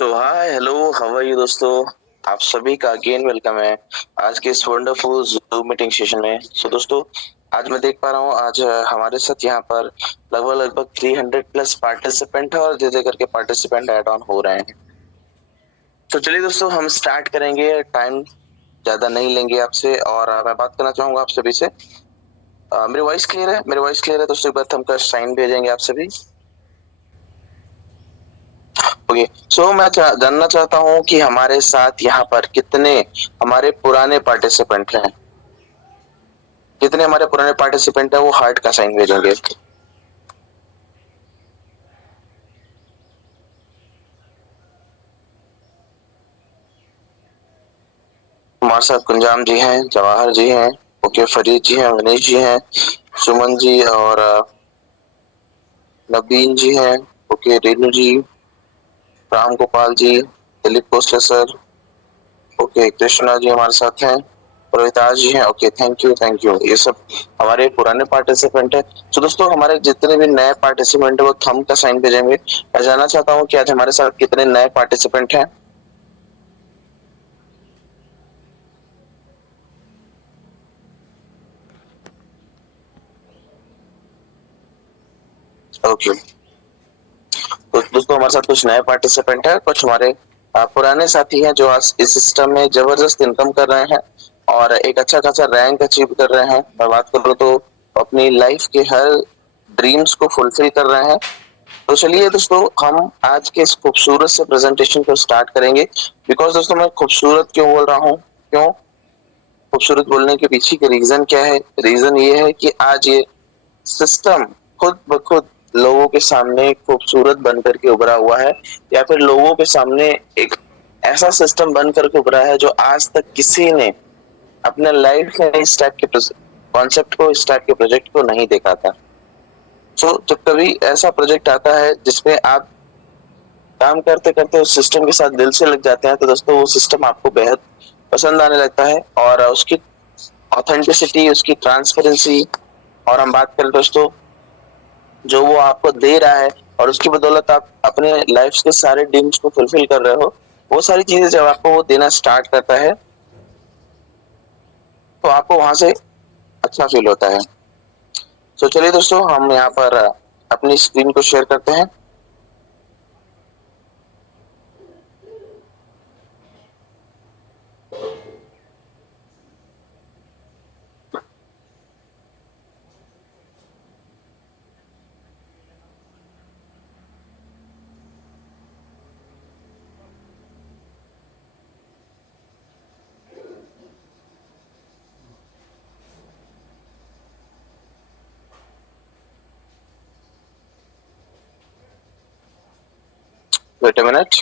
So hi hello how are you दोस्तों। आप सभी का अगेन वेलकम है आज के इस वंडरफुल जूम मीटिंग सेशन में। दोस्तों आज मैं देख पा रहा हूँ आज हमारे साथ यहाँ पर लगभग लगभग 300 प्लस पार्टिसिपेंट है और धीरे करके पार्टिसिपेंट ऐड ऑन हो रहे हैं। तो चलिए दोस्तों हम स्टार्ट करेंगे। टाइम ज्यादा नहीं लेंगे आपसे और मैं बात करना चाहूंगा आप सभी से। मेरी वॉइस क्लियर है? मेरी वॉइस क्लियर है दोस्तों? एक बार हमका साइन भेजेंगे आप सभी। ओके। मैं जानना चाहता हूँ कि हमारे साथ यहाँ पर कितने हमारे पुराने पार्टिसिपेंट हैं। कितने हमारे पुराने पार्टिसिपेंट हैं वो हार्ट का साइन भेजेंगे। हमारे साथ कुंजाम जी हैं, जवाहर जी हैं, ओके, फरीद जी हैं, मनीष जी हैं, सुमन जी और नवीन जी हैं, okay, Renu ji, Ram Gopal ji, Dilip Koste sir, okay, Krishna ji हमारे साथ हैं, रोहिताज जी हैं, okay, thank you thank you. ये सब हमारे पुराने पार्टिसिपेंट हैं। तो दोस्तों हमारे जितने भी नए पार्टिसिपेंट है वो थंब का साइन भेजेंगे। मैं जानना चाहता हूँ कि आज हमारे साथ कितने नए पार्टिसिपेंट हैं। ओके। तो दोस्तों हमारे साथ कुछ नए पार्टिसिपेंट है, कुछ हमारे पुराने साथी हैं जो आज इस सिस्टम में जबरदस्त इनकम कर रहे हैं और एक अच्छा खासा रैंक अचीव कर रहे हैं। मैं बात करूँ तो अपनी लाइफ के हर ड्रीम्स को फुलफिल कर रहे हैं। तो चलिए दोस्तों हम आज के इस खूबसूरत से प्रेजेंटेशन को स्टार्ट करेंगे। बिकॉज दोस्तों मैं खूबसूरत क्यों बोल रहा हूँ, क्यों खूबसूरत बोलने के पीछे का रीजन क्या है? रीजन ये है कि आज ये सिस्टम खुद ब खुद लोगों के सामने खूबसूरत बनकर के उभरा हुआ है, या फिर लोगों के सामने एक ऐसा सिस्टम बनकर के उभरा है जो आज तक किसी ने अपने लाइफ में इस टाइप के कॉन्सेप्ट को, इस टाइप के प्रोजेक्ट को नहीं देखा था। जब कभी ऐसा प्रोजेक्ट आता है जिसमें आप काम करते करते उस सिस्टम के साथ दिल से लग जाते हैं, तो दोस्तों वो सिस्टम आपको बेहद पसंद आने लगता है और उसकी ऑथेंटिसिटी, उसकी ट्रांसपेरेंसी, और हम बात करें दोस्तों जो वो आपको दे रहा है और उसकी बदौलत आप अपने लाइफ के सारे ड्रीम्स को फुलफिल कर रहे हो, वो सारी चीजें जब आपको वो देना स्टार्ट करता है तो आपको वहां से अच्छा फील होता है। चलिए दोस्तों हम यहाँ पर अपनी स्क्रीन को शेयर करते हैं। Wait a minute.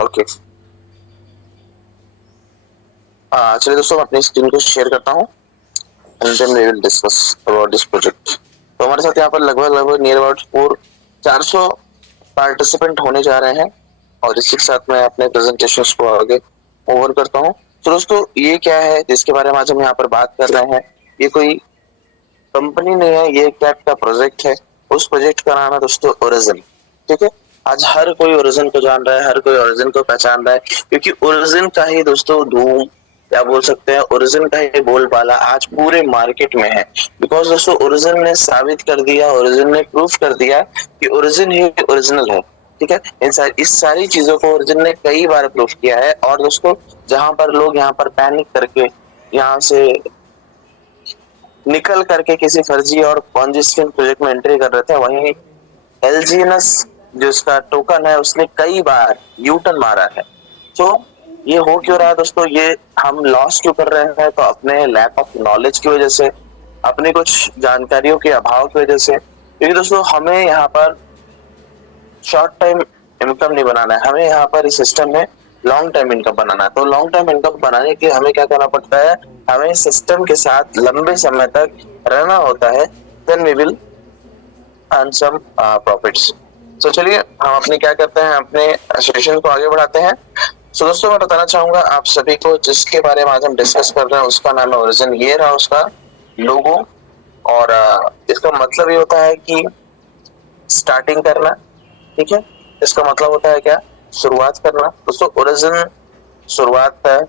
ओके। चलिए दोस्तों मैं अपनी स्क्रीन को शेयर करता हूँ and then we will discuss about this project. तो हमारे साथ यहाँ पर लगभग लगभग नियर अबाउट 400 पार्टिसिपेंट होने जा रहे हैं और इसी के साथ मैं अपने प्रेजेंटेशंस को आगे ओवर करता हूँ। तो दोस्तों ये क्या है जिसके बारे में आज हम यहाँ पर बात कर रहे हैं? ये कोई कंपनी नहीं है, ये एक टाइप का प्रोजेक्ट है। उस प्रोजेक्ट का नाम है दोस्तों ओरिजिन। ठीक है, आज हर कोई ओरिजिन को जान रहा है, हर कोई ओरिजिन को पहचान रहा है, क्योंकि ओरिजिन का ही दोस्तों धूम, क्या बोल सकते हैं, ओरिजिन का ही बोलबाला आज पूरे मार्केट में है। बिकॉज दोस्तों ओरिजिन ने साबित कर दिया, ओरिजिन ने प्रूफ कर दिया कि ओरिजिन ही ओरिजिनल है। ठीक है, इस सारी चीजों को ओरिजिन ने कई बार प्रूफ किया है। और दोस्तों जहां पर लोग यहाँ पर पैनिक करके यहाँ से निकल करके किसी फर्जी और पॉन्जी स्कीम प्रोजेक्ट में एंट्री कर रहे थे, वहीं एलजीएनएस जो इसका टोकन है उसने कई बार यू टर्न मारा है। तो ये हो क्यों रहा है दोस्तों? ये हम लॉस क्यों कर रहे हैं? तो अपने लैक ऑफ नॉलेज की वजह से, अपनी कुछ जानकारियों के अभाव की वजह से, क्योंकि दोस्तों हमें यहाँ पर शॉर्ट टाइम इनकम नहीं बनाना है, हमें यहाँ पर इस सिस्टम में लॉन्ग टाइम इनकम बनाना है। तो लॉन्ग टाइम इनकम बनाने के लिए हमें क्या करना पड़ता है, हमें सिस्टम के साथ लंबे समय तक रहना होता है, then we will earn some profits. तो चलिए हम अपने क्या करते हैं, अपने सेशन को आगे बढ़ाते हैं। सो दोस्तों मैं बताना चाहूंगा आप सभी को, जिसके बारे में आज हम डिस्कस कर रहे हैं उसका नाम है ओरिजिन। ये रहा उसका लोगो, और इसका मतलब ये होता है कि स्टार्टिंग करना, ठीक है। इसका मतलब होता है क्या, शुरुआत करना। दोस्तों ओरिजिन शुरुआत है,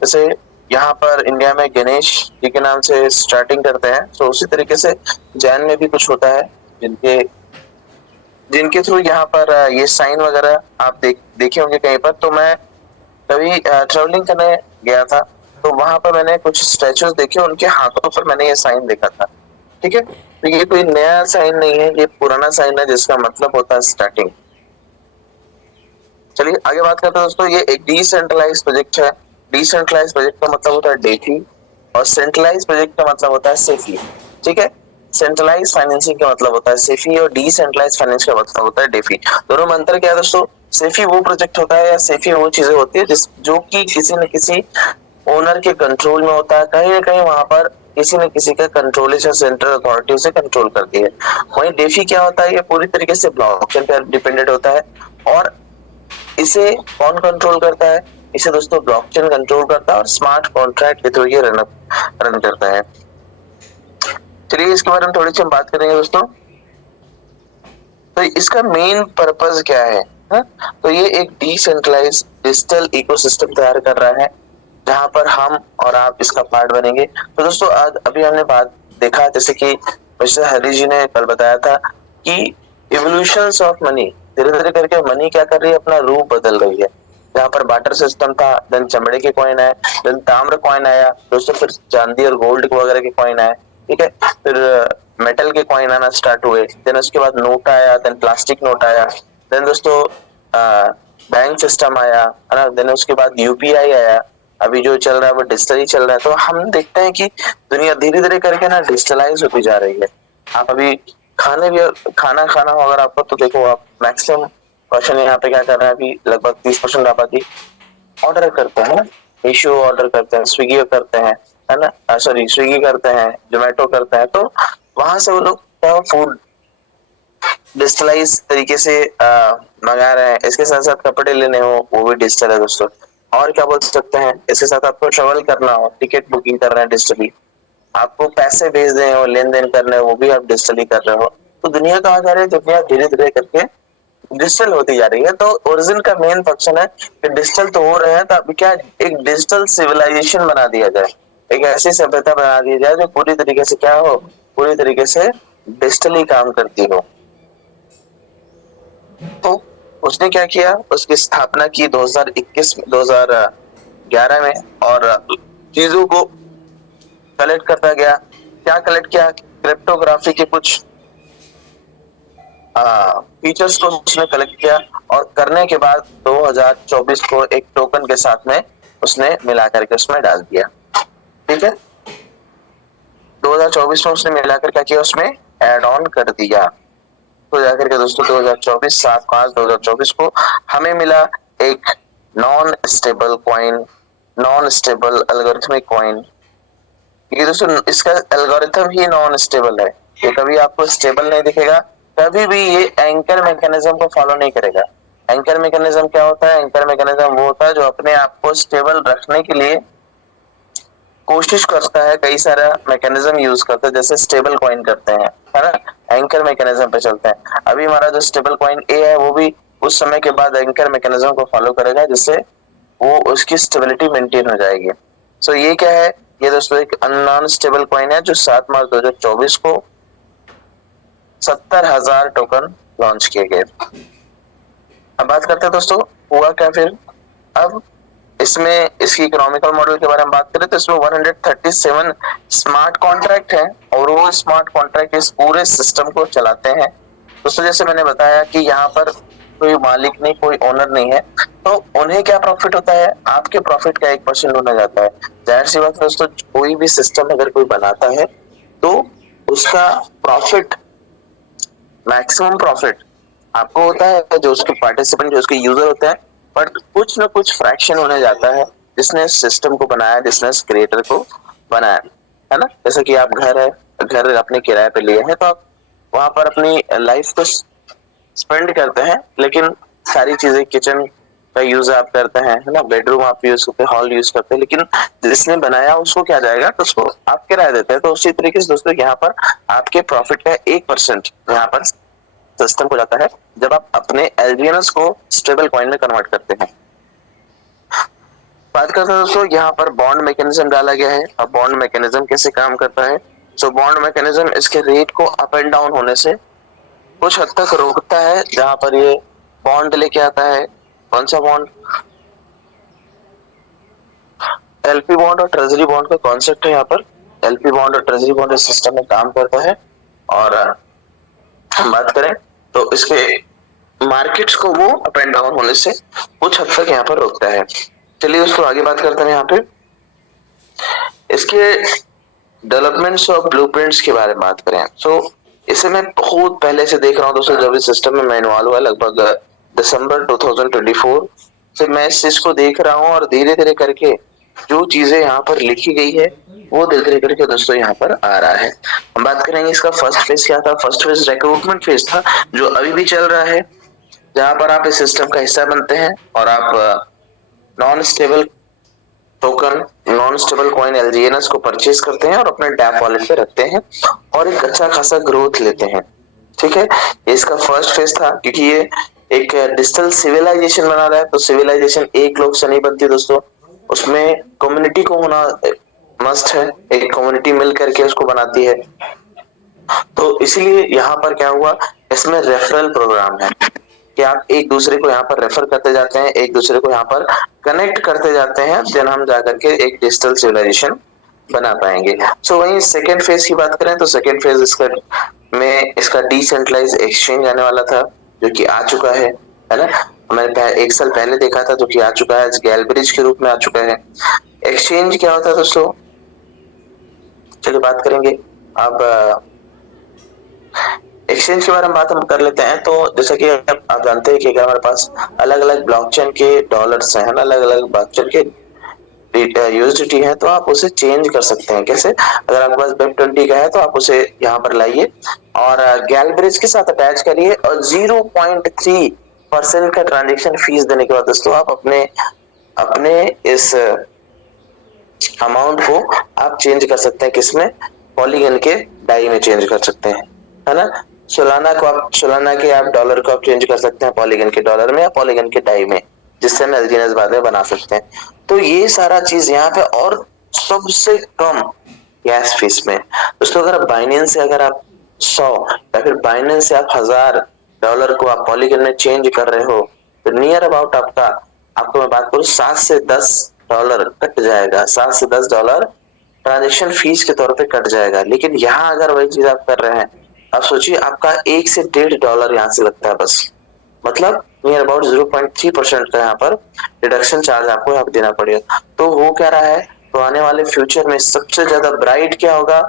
जैसे यहाँ पर इंडिया में गणेश जी के नाम से स्टार्टिंग करते हैं, तो उसी तरीके से जैन में भी कुछ होता है जिनके जिनके थ्रू यहाँ पर ये साइन वगैरह आप देखे होंगे कहीं पर। तो मैं कभी ट्रेवलिंग करने गया था, तो वहां पर मैंने कुछ स्टैचूज देखे, उनके हाथों पर मैंने ये साइन देखा था, ठीक है। तो ये कोई नया साइन नहीं है, ये पुराना साइन है जिसका मतलब होता है स्टार्टिंग। चलिए आगे बात करते हैं दोस्तों। ये एक डिसेंट्रलाइज प्रोजेक्ट है। डिसेंट्रलाइज प्रोजेक्ट का मतलब होता है डेफी, और सेंट्रलाइज प्रोजेक्ट का मतलब होता है सेफी, ठीक है। सेंट्रलाइज फाइनेंसिंग का मतलब होता है सेफी, और डिसेंट्रलाइज फाइनेंस का मतलब होता है डेफी। दोनों में अंतर क्या है दोस्तों, सेफी वो प्रोजेक्ट होता है या सेफी वो चीजें होती है जिस जो कि किसी न किसी ओनर के कंट्रोल में होता है, कहीं ना कहीं वहां पर किसी न किसी का कंट्रोल या सेंट्रल अथॉरिटी से कंट्रोल करती है। वहीं डेफी क्या होता है, ये पूरी तरीके से ब्लॉकचेन पर डिपेंडेंट होता है। और इसे कौन कंट्रोल करता है, इसे दोस्तों ब्लॉकचेन कंट्रोल करता है, और स्मार्ट कॉन्ट्रैक्ट के थ्रू ये रन करता है। चलिए इसके बारे में थोड़ी सी हम बात करेंगे दोस्तों। तो इसका मेन पर्पस क्या है, हा? तो ये एक डिसेंट्रलाइज डिजिटल इकोसिस्टम तैयार कर रहा है, जहां पर हम और आप इसका पार्ट बनेंगे। तो दोस्तों आज अभी हमने बात देखा, जैसे कि मिस्टर हरी जी ने कल बताया था कि इवोल्यूशंस ऑफ मनी, धीरे धीरे करके मनी क्या कर रही है, अपना रूप बदल रही है। यहाँ पर बाटर सिस्टम था, देन चमड़े के कॉइन आए, देन ताम्र कॉइन आया दोस्तों, फिर चांदी और गोल्ड वगैरह के कॉइन आए, ठीक है। फिर मेटल के कॉइन आना स्टार्ट हुए, देन उसके बाद नोट आया, देन प्लास्टिक नोट आया, देन दोस्तों बैंक सिस्टम आया, है ना। देन उसके बाद यूपीआई आया, अभी जो चल रहा है वो डिजिटल ही चल रहा है। तो हम देखते हैं कि दुनिया धीरे धीरे करके ना डिजिटलाइज होती जा रही है। आप अभी खाना खाना हो अगर आपको, तो देखो आप मैक्सिमम पर्सन यहाँ पे क्या कर रहे हैं, अभी लगभग 30% आबादी ऑर्डर करते हैं ना, मीशो ऑर्डर करते हैं, स्विगी करते हैं, है ना, सॉरी स्विगी करते हैं, जोमेटो करते हैं। तो वहां से वो लोग क्या फूड डिजिटलाइज तरीके से मंगा रहे हैं। इसके साथ साथ कपड़े लेने हो वो भी डिजिटल है दोस्तों। और क्या बोल सकते हैं, इसके साथ आपको ट्रेवल करना हो, टिकट बुकिंग कर रहे हैं डिजिटली, आपको पैसे भेजने हो, लेन देन करने हो, वो भी आप डिजिटली कर रहे हो। तो दुनिया कहाँ जा रही है, दुनिया धीरे धीरे करके डिजिटल होती जा रही है। तो ओरिजिन का मेन फंक्शन है कि डिजिटल तो हो रहे हैं, तो अभी क्या एक डिजिटल सिविलाइजेशन बना दिया जाए, एक ऐसी सभ्यता बना दी जाए जो पूरी तरीके से क्या हो, पूरी तरीके से डिजिटली काम करती हो। तो उसने क्या किया, उसकी स्थापना की 2011 में, और चीजों को कलेक्ट करता गया। क्या कलेक्ट किया, क्रिप्टोग्राफी के कुछ फीचर्स को उसने कलेक्ट किया, और करने के बाद 2024 को एक टोकन के साथ में उसने मिला करके उसमें डाल दिया, ठीक है। 2024 में उसने मिलाकर क्या किया, उसमें एड ऑन कर दिया। तो जाकर के दोस्तों 2024 7/5/2024 को हमें मिला एक non stable coin, non stable algorithmic coin. ये दोस्तों इसका एल्गोरिथम ही नॉन स्टेबल है, ये कभी आपको स्टेबल नहीं दिखेगा, कभी भी ये एंकर मैकेनिज्म को फॉलो नहीं करेगा। एंकर मैकेनिज्म क्या होता है, एंकर मैकेनिज्म वो होता है जो अपने आप को स्टेबल रखने के लिए कोशिश करता है, कई सारा मैकेनिज्म यूज करता है, जैसे स्टेबल कॉइन करते हैं, है ना, एंकर मैकेनिज्म पे चलते हैं। अभी हमारा जो स्टेबल कॉइन ए है वो भी उस समय के बाद एंकर मैकेनिज्म को फॉलो करेगा, जिससे वो उसकी स्टेबिलिटी मेंटेन हो जाएगी। सो ये क्या है, ये दोस्तों एक नॉन स्टेबल कॉइन है जो 7 मार्च 2024 को 70,000 टोकन लॉन्च किए गए। अब बात करते हैं दोस्तों हुआ क्या फिर। अब इसमें इसकी इकोनॉमिकल मॉडल के बारे में बात करें तो इसमें 137 स्मार्ट कॉन्ट्रैक्ट है, और वो स्मार्ट कॉन्ट्रैक्ट इस पूरे सिस्टम को चलाते हैं। दोस्तों जैसे मैंने बताया कि यहाँ पर कोई मालिक नहीं, कोई ओनर नहीं है, तो उन्हें क्या प्रॉफिट होता है, आपके प्रॉफिट का 1% होना जाता है। जाहिर सी बात है दोस्तों, कोई भी सिस्टम अगर कोई बनाता है तो उसका प्रॉफिट, मैक्सिमम प्रॉफिट आपको होता है, जो उसके पार्टिसिपेंट, जो उसके यूजर होते हैं, बट कुछ ना कुछ फ्रैक्शन होने जाता है जिसने सिस्टम को बनाया, जिसने क्रिएटर को बनाया, है ना। जैसे कि आप घर अपने किराए पे लिए हैं, तो आप वहां पर अपनी लाइफ को स्पेंड करते हैं, लेकिन सारी चीजें, किचन का यूज आप करते हैं, है ना, बेडरूम आप यूज करते हैं, हॉल यूज करते हैं, लेकिन जिसने बनाया उसको क्या जाएगा, तो उसको आप किराया देते हैं। तो उसी तरीके से दोस्तों यहाँ पर आपके प्रॉफिट का 1% यहाँ पर सिस्टम हो जाता है जब आप अपने एलजीएनएस को स्टेबल कॉइन में कन्वर्ट करते हैं। बात करते हैं दोस्तों, यहाँ पर बॉन्ड मैकेनिज्म डाला गया है। अब बॉन्ड मैकेनिज्म कैसे काम करता है? सो बॉन्ड मैकेनिज्म इसके रेट को अप एंड डाउन होने से कुछ हद तक रोकता है, जहां पर ये बॉन्ड लेके आता है। कौन सा बॉन्ड? एलपी बॉन्ड और ट्रेजरी बॉन्ड का कॉन्सेप्ट है यहाँ पर। एलपी बॉन्ड और ट्रेजरी बॉन्ड इस सिस्टम में काम करता है, और हम बात करें तो इसके मार्केट्स को वो अप एंड डाउन होने से कुछ हद तक यहाँ पर रोकता है। चलिए उसको आगे बात करते हैं। यहाँ पे इसके डेवलपमेंट्स और ब्लूप्रिंट्स के बारे में बात करें, सो इसे मैं बहुत पहले से देख रहा हूँ दोस्तों। जब इस सिस्टम में मैं इन्वॉल्व हुआ लगभग दिसंबर 2024 से मैं इस चीज को देख रहा हूँ, और धीरे धीरे करके जो चीजें यहाँ पर लिखी गई है वो धीरे धीरे करके दोस्तों यहाँ पर आ रहा है। हम बात करेंगे इसका फर्स्ट फेज क्या था। फर्स्ट फेज रिक्रूटमेंट फेज था, जो अभी भी चल रहा है, जहां पर आप इस सिस्टम का हिस्सा बनते हैं और आप non stable token, non stable coin एलजीएनएस को परचेज करते हैं और अपने डैप वॉलेट पे रखते हैं और एक अच्छा खासा ग्रोथ लेते हैं। ठीक है, इसका फर्स्ट फेज था, क्योंकि ये एक डिजिटल सिविलाइजेशन बना रहा है। तो सिविलाइजेशन एक लोग से नहीं बनती दोस्तों, उसमें कम्युनिटी को होना मस्ट है। एक कम्युनिटी मिल करके उसको बनाती है। तो इसीलिए यहाँ पर क्या हुआ, इसमें रेफरल प्रोग्राम है कि आप एक दूसरे को यहाँ पर रेफर करते जाते हैं, एक दूसरे को यहाँ पर कनेक्ट करते जाते हैं, देन हम जाकर के एक डिजिटल सिविलाइजेशन बना पाएंगे। सो वहीं सेकेंड फेज की बात करें तो सेकेंड फेज इसका डिसेंट्रलाइज एक्सचेंज आने वाला था, जो कि आ चुका है ना। मैंने एक साल पहले देखा था, जो कि आ चुका है, गैलब्रिज के रूप में आ चुका है। एक्सचेंज क्या होता है दोस्तों, चलिए बात करेंगे। अब एक्सचेंज के बारे में बात हम कर लेते हैं। तो जैसा कि आप जानते हैं कि अगर हमारे पास अलग अलग ब्लॉकचेन के डॉलर्स हैं, अलग अलग ब्लॉकचेन के यूएसडीटी है, तो आप उसे चेंज कर सकते हैं। कैसे? अगर आपके पास वेब20 का है तो आप उसे यहाँ पर लाइए और गैलब्रिज के साथ अटैच करिए, और 0.3% का ट्रांजेक्शन फीस देने के बाद दोस्तों आप अपने इस अमाउंट को आप चेंज कर सकते हैं। किसमें? पॉलीगन के डाई में चेंज कर सकते हैं, है ना। सोलाना के आप डॉलर को आप चेंज कर सकते हैं पॉलीगन के डॉलर में या पॉलीगन के डाई में, जिससे हम एलजीएनएस बाद में बना सकते हैं। तो ये सारा चीज यहाँ पे, और सबसे कम गैस फीस में दोस्तों। अगर बाइनेंस से अगर आप 100 या फिर बाइनेंस से आप $1000 को आप पॉलीगन में चेंज कर रहे हो, तो नियर अबाउट आपको मैं बात करूं $7 से $10 कट जाएगा। $7 से $10 ट्रांजेक्शन फीस के तौर पे कट जाएगा। लेकिन यहाँ अगर वही चीज आप कर रहे हैं, आप सोचिए आपका $1 से $1.5 यहाँ से लगता है बस, मतलब नियर अबाउट 0.3% का यहाँ पर रिडक्शन चार्ज आपको यहाँ देना पड़ेगा। तो हो क्या रहा है, तो आने वाले फ्यूचर में सबसे ज्यादा ब्राइट क्या होगा,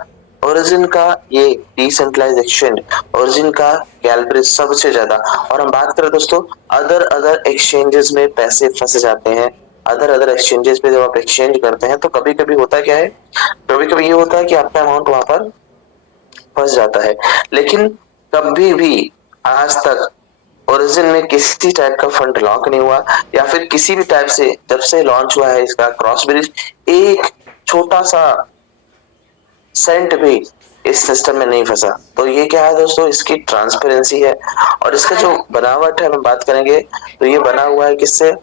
ओरिजिन का ये डिसेंट्रलाइज एक्सचेंज, ओरिजिन का गैलब्रिज सबसे ज्यादा। और हम बात करें दोस्तों, अदर एक्सचेंजेस में पैसे फंसे जाते हैं। अदर एक्सचेंजेस पे जब आप एक्सचेंज करते हैं तो कभी कभी होता क्या है, कभी कभी ये होता है कि आपका अमाउंट वहां पर फंस जाता है। लेकिन कभी भी आज तक ओरिजिन में किसी टाइप का फंड लॉक नहीं हुआ, या फिर किसी भी टाइप से जब से लॉन्च हुआ है इसका क्रॉस ब्रिज, एक छोटा सा सेंट भी इस सिस्टम में नहीं फंसा। तो ये क्या है दोस्तों, इसकी ट्रांसपेरेंसी है। और इसका जो बनावट है हम बात करेंगे, तो ये बना हुआ है किससे?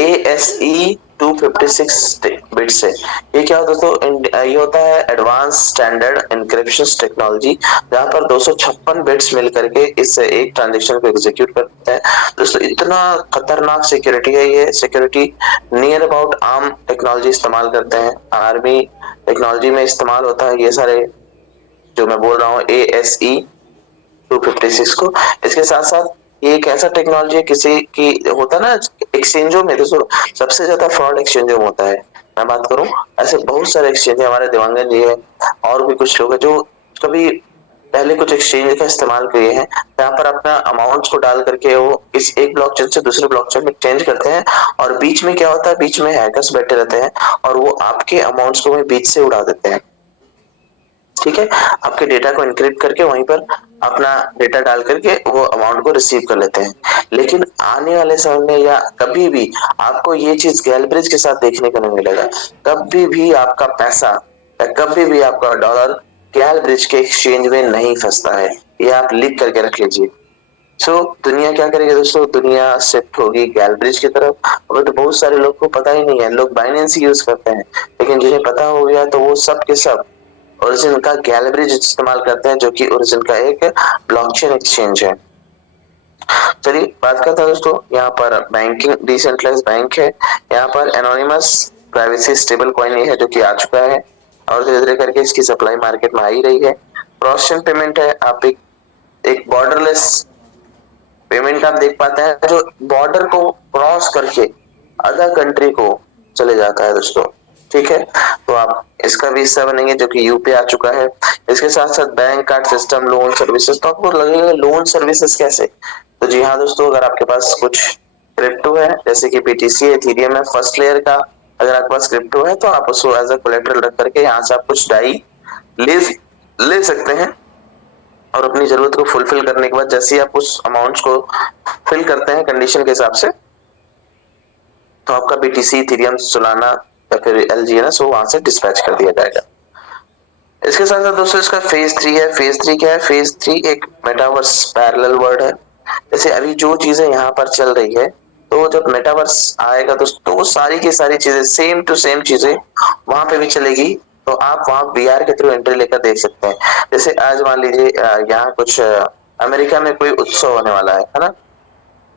ASE 256 बिट से। ये क्या होता है दोस्तों, ये होता है एडवांस स्टैंडर्ड एनक्रिप्शन टेक्नोलॉजी, जहां पर 256 बिट्स मिल करके इस एक ट्रांजेक्शन को एग्जीक्यूट करते हैं। दोस्तों इतना खतरनाक सिक्योरिटी है ये। Security near about arm technology इस्तेमाल करते हैं, आर्मी टेक्नोलॉजी में इस्तेमाल होता है ये सारे जो मैं बोल रहा हूँ ASE 256 को। इसके साथ साथ ये एक ऐसा टेक्नोलॉजी है, किसी की होता है ना एक्सचेंजों में, दोस्तों सबसे ज्यादा फ्रॉड एक्सचेंजों में होता है। मैं बात करूं, ऐसे बहुत सारे एक्सचेंज है, हमारे देवांगन जी है और भी कुछ लोग हैं जो कभी पहले कुछ एक्सचेंज का इस्तेमाल किए हैं, जहाँ पर अपना अमाउंट्स को डाल करके वो इस एक ब्लॉकचेन से दूसरे ब्लॉकचेन में चेंज करते हैं, और बीच में क्या होता है, बीच में हैकर्स बैठे रहते हैं और वो आपके अमाउंट्स को वहीं बीच से उड़ा देते हैं। ठीक है, आपके डेटा को एन्क्रिप्ट करके वहीं पर अपना डेटा डाल करके वो अमाउंट को रिसीव कर लेते हैं। लेकिन आने वाले समय में या कभी भी आपको ये चीज गैलब्रिज के साथ देखने को नहीं मिलेगा। कभी भी आपका पैसा या कभी भी आपका डॉलर गैलब्रिज के एक्सचेंज में नहीं फंसता है, ये आप लिख करके रख लीजिए। दुनिया क्या करेगी दोस्तों, दुनिया शिफ्ट होगी गैलब्रिज की तरफ। अभी तो बहुत सारे लोग को पता ही नहीं है, लोग बाइनेंस यूज करते हैं, लेकिन जिन्हें पता हो गया तो वो सब के सब ओरिजिन का गैलब्रिज इस्तेमाल करते हैं, जो कि ओरिजिन का एक ब्लॉकचेन एक्सचेंज है। चलिए बात करते हैं दोस्तों, यहाँ पर बैंकिंग डिसेंट्रलाइज बैंक है, यहाँ पर एनोनिमस प्राइवेसी स्टेबल कॉइन है जो कि आ चुका है, और धीरे धीरे करके इसकी सप्लाई मार्केट में आ ही रही है। क्रॉस चेन पेमेंट है, आप एक बॉर्डरलेस पेमेंट आप देख पाते हैं जो बॉर्डर को क्रॉस करके अदर कंट्री को चले जाता है दोस्तों। ठीक है, तो आप इसका भी हिस्सा बनेंगे जो कि यूपीआई आ चुका है। इसके साथ साथ bank card system, loan services. तो आपको लगेगा लोन सर्विसेज कैसे, तो जी हाँ दोस्तों, अगर आपके पास कुछ क्रिप्टो है जैसे कि बीटीसी, एथेरियम है, फर्स्ट लेयर का अगर आपके पास क्रिप्टो है तो आप उसको एज अ कोलेटरल रख करके यहाँ से आप कुछ डाई ले सकते हैं, और अपनी जरूरत को फुलफिल करने के बाद जैसे ही आप उस अमाउंट्स को फिल करते हैं कंडीशन के हिसाब से, तो आपका बीटीसी, इथेरियम, सोलाना या फिर एलजीएनएस वो वहां से डिस्पैच कर दिया जाएगा। इसके साथ साथ दोस्तों इसका फेज 3 है। फेज 3 क्या है, फेज 3 एक मेटावर्स पैरेलल वर्ल्ड है। जैसे अभी जो चीजें यहाँ पर चल रही है, तो जब मेटावर्स आएगा दोस्तों वो सारी की सारी चीजें सेम टू सेम चीजें वहां पे भी चलेगी, तो आप वहां वीआर के थ्रू एंट्री लेकर देख सकते हैं। जैसे आज मान लीजिए यहाँ कुछ अमेरिका में कोई उत्सव होने वाला है ना,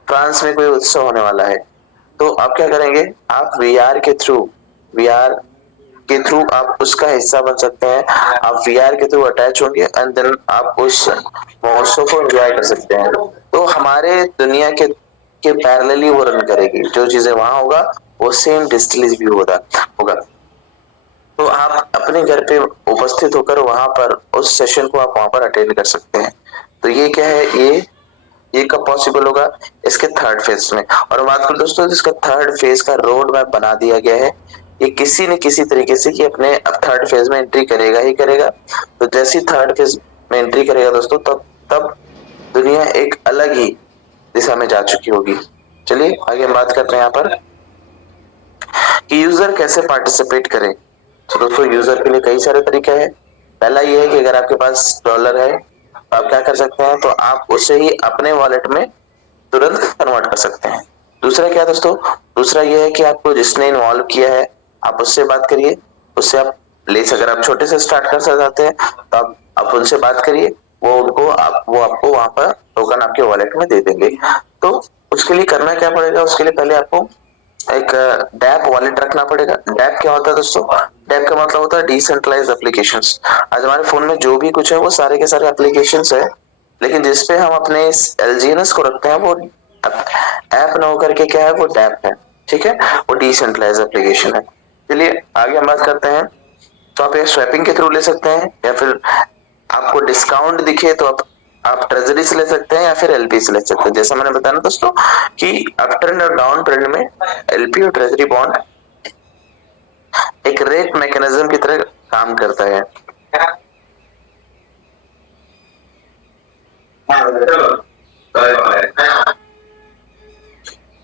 फ्रांस में कोई उत्सव होने वाला है, तो आप क्या करेंगे, आप वीआर के थ्रू आप उसका हिस्सा बन सकते हैं। आप वीआर के थ्रू अटैच होंगे एंड देन आप उस महोत्सव को एंजॉय कर सकते हैं। तो हमारे दुनिया के पैरेलली वो रन करेगी, जो चीजें वहां होगा वो सेम डिजिटली भी होगा। तो आप अपने घर पे उपस्थित होकर वहां पर उस सेशन को आप वहां पर अटेंड कर सकते हैं। तो ये क्या है, ये कब पॉसिबल होगा, इसके थर्ड फेज में। और बात करें दोस्तों, इसका थर्ड फेज का रोड मैप बना दिया गया है, ये किसी न किसी तरीके से कि अपने अब थर्ड फेज में एंट्री करेगा ही करेगा। तो जैसे थर्ड फेज में एंट्री करेगा दोस्तों, तब दुनिया एक अलग ही दिशा में जा चुकी होगी। चलिए आगे हम बात करते हैं यहाँ पर कि यूजर कैसे पार्टिसिपेट करे। तो दोस्तों यूजर के लिए कई सारे तरीके हैं। पहला ये है कि अगर आपके पास डॉलर है तो आप क्या कर सकते हैं, तो आप उसे ही अपने वॉलेट में तुरंत कन्वर्ट कर सकते हैं। दूसरा क्या दोस्तों, दूसरा ये है कि आपको जिसने इन्वॉल्व किया है आप उससे बात करिए, उससे आप अगर आप छोटे से स्टार्ट कर सकते हैं तो आप उनसे बात करिए, वो आपको वहां पर टोकन आपके वॉलेट में दे देंगे। तो उसके लिए करना क्या पड़ेगा, उसके लिए पहले आपको एक डैप वॉलेट रखना पड़ेगा। डैप क्या होता है दोस्तों, डैप का मतलब होता है डिसेंट्रलाइज्ड एप्लीकेशंस। आज हमारे फोन में जो भी कुछ है वो सारे के सारे एप्लीकेशंस है, लेकिन जिसपे हम अपने एलजीएनएस को रखते हैं वो ऐप ना होकर के क्या है, वो डैप है। ठीक है, वो डिसेंट्रलाइज्ड एप्लीकेशन है। चलिए आगे हम बात करते हैं। तो आप ये स्वैपिंग के थ्रू ले सकते हैं, या फिर आपको डिस्काउंट दिखे तो आप ट्रेजरी से ले सकते हैं या फिर एलपी से ले सकते हैं। जैसा मैंने बताया ना दोस्तों कि अप ट्रेंड और डाउन ट्रेंड में एलपी और ट्रेजरी बॉन्ड एक रेट मैकेनिज्म की तरह काम करता है।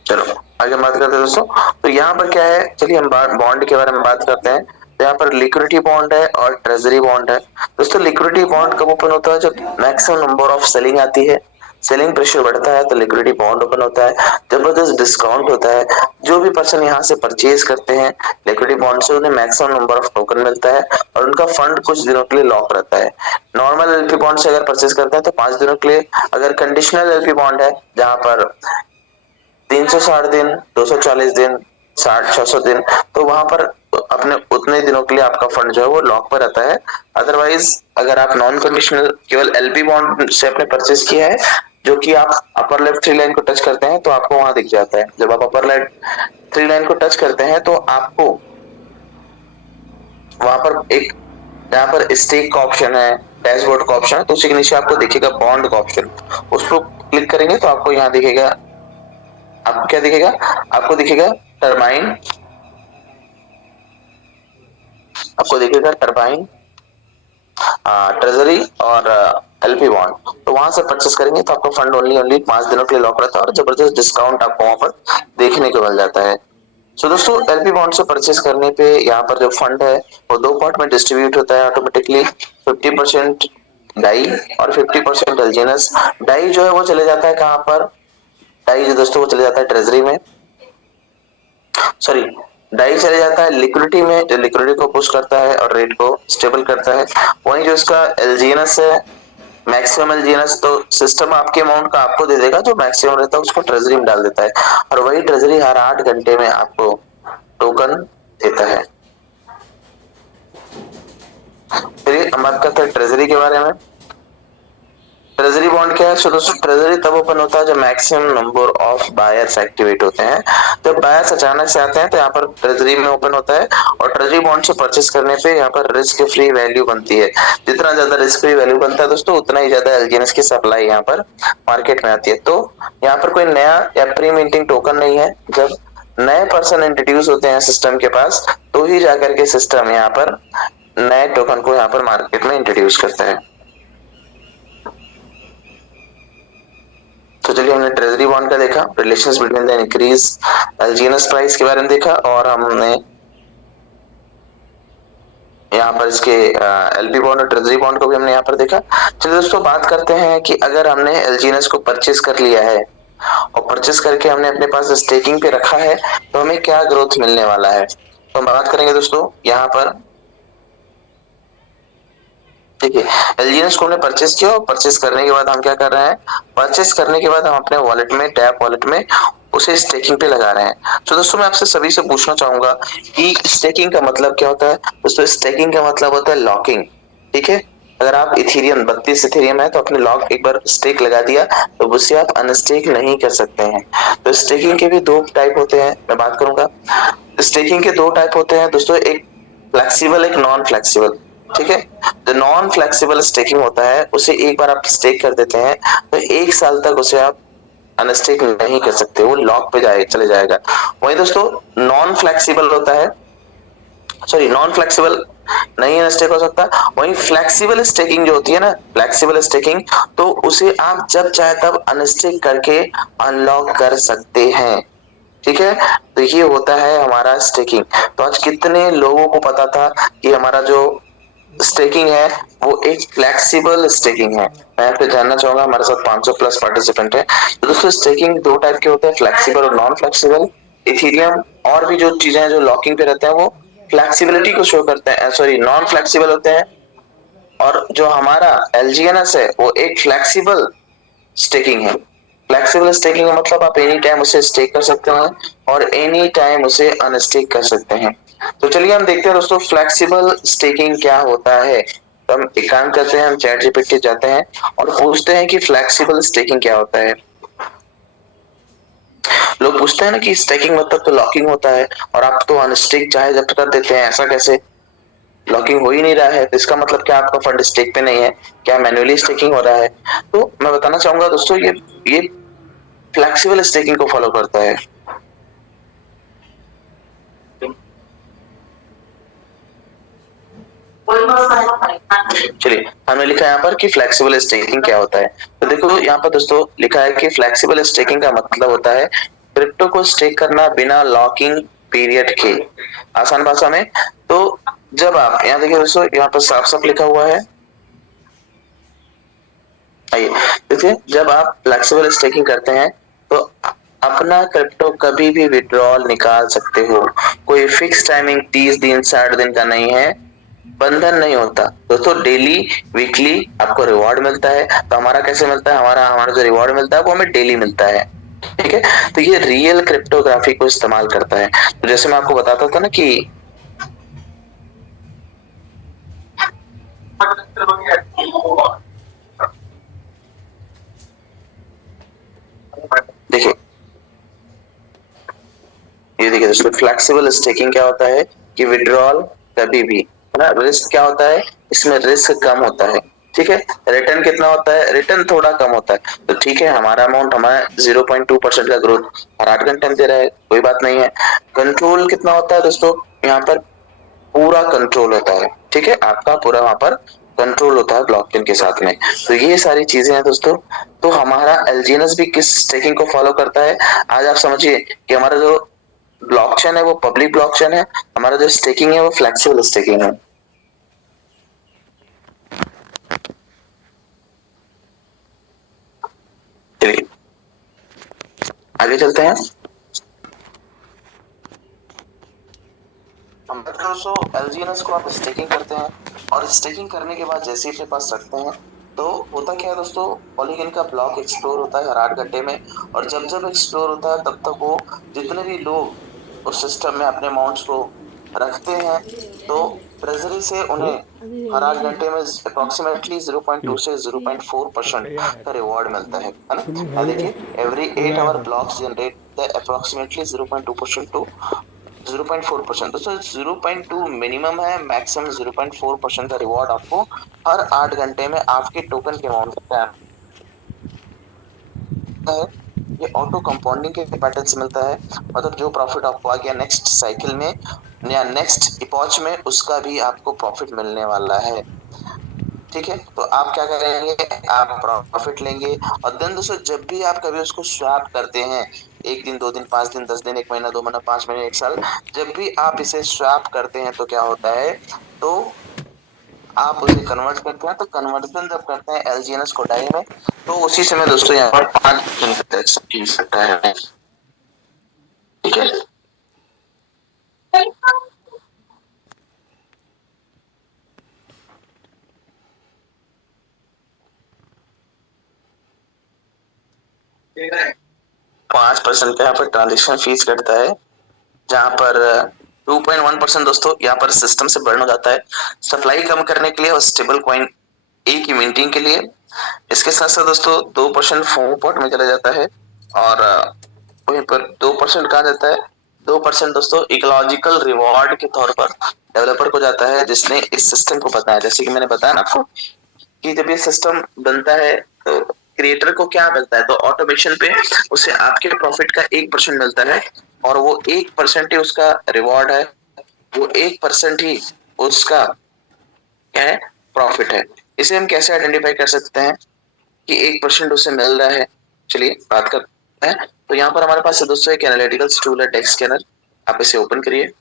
चलो आगे बात करते हैं दोस्तों। तो यहाँ पर क्या है, चलिए हम बॉन्ड के बारे में बात करते हैं। तो यहाँ पर लिक्विडिटी बॉन्ड है और ट्रेजरी बॉन्ड है। दोस्तों लिक्विडिटी बॉन्ड कब ओपन होता है, जब मैक्सिमम नंबर ऑफ सेलिंग आती है, सेलिंग प्रेशर बढ़ता है तो लिक्विडिटी बॉन्ड ओपन होता है। जबरदस्त डिस्काउंट होता है, जो भी पर्सन यहाँ से परचेज करते हैं लिक्विडिटी बॉन्ड से उन्हें मैक्सिमम नंबर ऑफ टोकन मिलता है और उनका फंड कुछ दिनों के लिए लॉक रहता है। नॉर्मल एलपी बॉन्ड से अगर परचेज करते हैं तो 5 दिनों के लिए, अगर कंडीशनल एलपी बॉन्ड है जहां पर 360 दिन, 240 दिन, 60-600 दिन, तो वहां पर अपने उतने दिनों के लिए आपका फंड जो है वो लॉक पर रहता है। अदरवाइज अगर आप नॉन कंडीशनल केवल एलपी बॉन्ड से आपने परचेज किया है, जो कि आप अपर लेफ्ट 3 लाइन को टच करते हैं तो आपको वहां दिख जाता है। जब आप अपर लेफ्ट 3 लाइन को टच करते हैं तो आपको वहां पर एक यहाँ पर स्टेक का ऑप्शन है, डैशबोर्ड का ऑप्शन है, तो उसी के नीचे आपको दिखेगा बॉन्ड का ऑप्शन, उस पर क्लिक करेंगे तो आपको यहाँ दिखेगा, आपको क्या दिखेगा, आपको दिखेगा टरबाइन, आपको दिखेगा टरबाइन, ट्रेजरी और एलपी बॉन्ड। तो वहां से परचेस करेंगे तो आपका फंड ओनली 5 दिनों के लिए लॉक रहता है और जबरदस्त डिस्काउंट आपको वहां पर देखने को मिल जाता है। सो दोस्तों, एलपी बॉन्ड से परचेस करने पे यहाँ पर जो फंड है वो 2 पार्ट में डिस्ट्रीब्यूट होता है ऑटोमेटिकली, 50% डाई और 50% एलजीएनएस। डाई जो है वो चले जाता है कहाँ पर, डाई जो दोस्तों वो चले जाता है ट्रेजरी में, सॉरी, डाई चले जाता है लिक्विडिटी में, जो लिक्विडिटी को पुश करता है और रेट को स्टेबल करता है। वहीं जो इसका एलजीएनएस है, मैक्सिमम एलजीएनएस, तो सिस्टम आपके अमाउंट का आपको दे देगा, जो मैक्सिमम रहता है उसको ट्रेजरी में डाल देता है और वही ट्रेजरी हर 8 घंटे में आपको टोकन देता है। फिर हम बात करते हैं ट्रेजरी के बारे में। ट्रेजरी बॉन्ड क्या है? सो दोस्तों, ट्रेजरी तब ओपन होता है जब maximum number of buyers activate होते हैं। जब बायर्स अचानक से आते हैं तो यहाँ पर ट्रेजरी में ओपन होता है और ट्रेजरी बॉन्ड से परचेस करने पे यहाँ पर रिस्क फ्री वैल्यू बनती है। जितना ज्यादा रिस्क फ्री वैल्यू बनता है दोस्तों, उतना ही ज्यादा एलजीएनएस की सप्लाई यहाँ पर मार्केट में आती है। तो यहाँ पर कोई नया या प्री मिंटिंग टोकन नहीं है। जब नए पर्सन इंट्रोड्यूस होते हैं सिस्टम के पास, तो ही जाकर के सिस्टम यहाँ पर नए टोकन को यहाँ पर मार्केट में इंट्रोड्यूस करता है। तो चलिए, हमने ट्रेजरी बॉन्ड का देखा, relations between the increase एलजीएनएस price के बारे में देखा, और हमने यहाँ पर इसके एलपी बॉन्ड और ट्रेजरी बॉन्ड को भी हमने यहाँ पर देखा। चलिए दोस्तों, बात करते हैं कि अगर हमने एलजीएनएस को परचेस कर लिया है और परचेस करके हमने अपने पास स्टेकिंग पे रखा है, तो हमें क्या ग्रोथ मिलने वाला है। तो हम बात करेंगे दोस्तों यहाँ पर, ठीक है, एलजीएनएस को हमने परचेस किया और परचेस करने के बाद हम क्या कर रहे हैं, परचेस करने के बाद हम अपने वॉलेट में, टैप वॉलेट में उसे स्टेकिंग पे लगा रहे हैं। तो दोस्तों, मैं आपसे सभी से पूछना चाहूंगा कि स्टेकिंग का मतलब क्या होता है। दोस्तों, स्टेकिंग का मतलब होता है लॉकिंग, ठीक है। अगर आप इथेरियम 32 इथेरियम है तो अपने लॉक एक बार स्टेक लगा दिया तो उससे आप अनस्टेक नहीं कर सकते हैं। तो स्टेकिंग के भी 2 टाइप होते हैं, मैं बात करूंगा। स्टेकिंग के 2 टाइप होते हैं दोस्तों, एक फ्लेक्सिबल, एक नॉन फ्लेक्सिबल, ठीक है। जो नॉन फ्लेक्सिबल स्टेकिंग होता है, उसे एक बार आप स्टेक कर देते हैं तो 1 साल तक उसे आप अनस्टेक नहीं कर सकते, वो लॉक पे चले जाएगा। वही दोस्तों, नॉन फ्लेक्सिबल होता है, सॉरी, नॉन फ्लेक्सिबल नहीं अनस्टेक हो सकता। वही फ्लेक्सिबल स्टेकिंग जो होती है ना, फ्लेक्सिबल स्टेकिंग, तो उसे आप जब चाहे तब अनस्टेक करके अनलॉक कर सकते हैं, ठीक है। तो ये होता है हमारा स्टेकिंग। तो आज कितने लोगों को पता था कि हमारा जो स्टेकिंग है वो एक फ्लेक्सिबल स्टेकिंग है। मैं आपसे जानना चाहूंगा, हमारे साथ 500 प्लस पार्टिसिपेंट है। तो दोस्तों, स्टेकिंग 2 टाइप के होते हैं, फ्लेक्सिबल और नॉन फ्लेक्सिबल। इथेरियम और भी जो चीजें हैं जो लॉकिंग पे रहते हैं वो फ्लेक्सिबिलिटी को शो करते हैं, सॉरी, नॉन फ्लेक्सिबल होते हैं। और जो हमारा एलजीएनएस है वो एक फ्लेक्सिबल स्टेकिंग है। फ्लेक्सिबल स्टेकिंग का मतलब आप एनी टाइम उसे स्टेक कर सकते हैं और एनी टाइम उसे अनस्टेक कर सकते हैं। तो चलिए हम देखते हैं दोस्तों, फ्लेक्सिबल स्टेकिंग क्या होता है। तो हम एक काम करते हैं, हम चैट जीपीटी जाते हैं और पूछते हैं कि फ्लेक्सिबल स्टेकिंग क्या होता है। लोग पूछते हैं ना कि स्टेकिंग मतलब तो लॉकिंग होता है और आप तो अनस्टेक चाहे जब कर देते हैं, ऐसा कैसे, लॉकिंग हो ही नहीं रहा है, तो इसका मतलब क्या आपका फंड स्टेक पे नहीं है, क्या मैन्युअली स्टेकिंग हो रहा है। तो मैं बताना चाहूंगा दोस्तों, ये फ्लेक्सिबल स्टेकिंग को फॉलो करता है। चलिए, हमने लिखा है यहाँ पर कि फ्लेक्सिबल स्टेकिंग क्या होता है। तो देखो यहाँ पर दोस्तों लिखा है कि फ्लेक्सिबल स्टेकिंग का मतलब होता है क्रिप्टो को स्टेक करना बिना लॉकिंग पीरियड के। आसान भाषा में, तो जब आप यहाँ देखिए दोस्तों, यहाँ पर साफ साफ लिखा हुआ है, आइए देखिए, जब आप फ्लेक्सिबल स्टेकिंग करते हैं तो अपना क्रिप्टो कभी भी विड्रॉल निकाल सकते हो। कोई फिक्स टाइमिंग 30 दिन 60 दिन का नहीं है, बंधन नहीं होता दोस्तों। डेली वीकली आपको रिवॉर्ड मिलता है। तो हमारा कैसे मिलता है, हमारा हमारा जो रिवॉर्ड मिलता है वो हमें डेली मिलता है, ठीक है। तो ये रियल क्रिप्टोग्राफी को इस्तेमाल करता है। तो जैसे मैं आपको बताता था ना कि देखिए, ये देखिए दोस्तों, फ्लेक्सिबल स्टेकिंग क्या होता है कि विड्रॉल कभी भी, है ना, रिस्क क्या होता है, इसमें रिस्क कम होता है। ठीक है। रिटर्न कितना होता है, रिटर्न थोड़ा कम होता है, तो ठीक है, हमारा अमाउंट हमारा 0.2% का ग्रोथ हर 8 घंटे में दे रहा है, कोई बात नहीं है। कंट्रोल कितना होता है दोस्तों, यहाँ पर पूरा कंट्रोल होता है, ठीक है, आपका पूरा वहां पर कंट्रोल होता है ब्लॉकचेन के साथ में। तो ये सारी चीजें हैं दोस्तों। तो हमारा एलजीएनएस भी किस स्टेकिंग को फॉलो करता है, आज आप समझिए कि हमारा जो ब्लॉकचेन है वो पब्लिक ब्लॉकचेन है, हमारा जो स्टेकिंग है वो फ्लेक्सिबल स्टेकिंग है। चलिए आगे चलते हैं। हम दोस्तों एलजीएनएस को आप स्टेकिंग करते हैं, और स्टेकिंग करने के बाद जैसे ही अपने पास रखते हैं, तो होता क्या है दोस्तों, पॉलीगन का ब्लॉक एक्सप्लोर होता है हर 8 घंटे में, और जब जब एक्सप्लोर होता है तब तक वो जितने भी लोग उस सिस्टम में अपने अमाउंट्स को रखते हैं, तो ट्रेजरी से उन्हें हर 8 घंटे में अप्रोक्सीमेटली 0.2 से 0.4% का रिवॉर्ड मिलता है ना। यहाँ देखिए, every 8 hour blocks generate the approximately 0.2% to 0.4%। दोस्तों 0.2 मिनिमम है, मैक्सिमम 0.4% का रिवॉर्ड आपको हर 8 घंटे में आपके टोकन के अमाउंट का है। ये ऑटो कंपाउंडिंग के पैटर्न से मिलता है, मतलब जो प्रॉफिट आपको आ गया नेक्स्ट साइकिल में या नेक्स्ट इपॉच में, उसका भी आपको प्रॉफिट मिलने वाला है। ठीक है, तो आप क्या करेंगे, आप प्रॉफिट लेंगे, और देन दोस्तों जब भी आप कभी उसको स्वैप करते हैं, 1 दिन 2 दिन 5 दिन 10 दिन 1 महीना 2 महीना 5 महीने 1 साल, जब भी आप इसे स्वैप करते हैं तो क्या होता है, तो आप उसे कन्वर्ट करते हैं, तो कन्वर्जन जब करते हैं एलजीएनएस को डाई में, तो उसी समय दोस्तों यहाँ पर 5 दिन का टैक्स मिल सकता है। ठीक है, 5% का यहाँ पर ट्रांजेक्शन फीस कटता है, जहां पर 2.1% दोस्तों यहाँ पर सिस्टम से बर्न हो जाता है, सप्लाई कम करने के लिए और स्टेबल कॉइन ए की मिंटिंग के लिए। इसके साथ साथ दोस्तों 2% फोम पॉट में चला जाता है, और वहीं पर 2% कहा जाता है, 2% दोस्तों इकोलॉजिकल रिवॉर्ड के तौर पर डेवलपर को जाता है, जिसने इस सिस्टम को बताया। जैसे कि मैंने बताया ना आपको कि जब ये सिस्टम बनता है तो क्रिएटर को क्या मिलता है, तो ऑटोमेशन पे उसे आपके प्रॉफिट का 1% मिलता है, और वो 1% ही उसका रिवॉर्ड है, वो 1% ही उसका क्या है, प्रॉफिट है। इसे हम कैसे आइडेंटिफाई कर सकते हैं कि 1% उसे मिल रहा है, चलिए बात करते हैं। तो यहाँ पर हमारे पास है दोस्तों एक एनालिटिकल टूल है, टेक्स्ट स्कैनर, आप इसे ओपन करिए।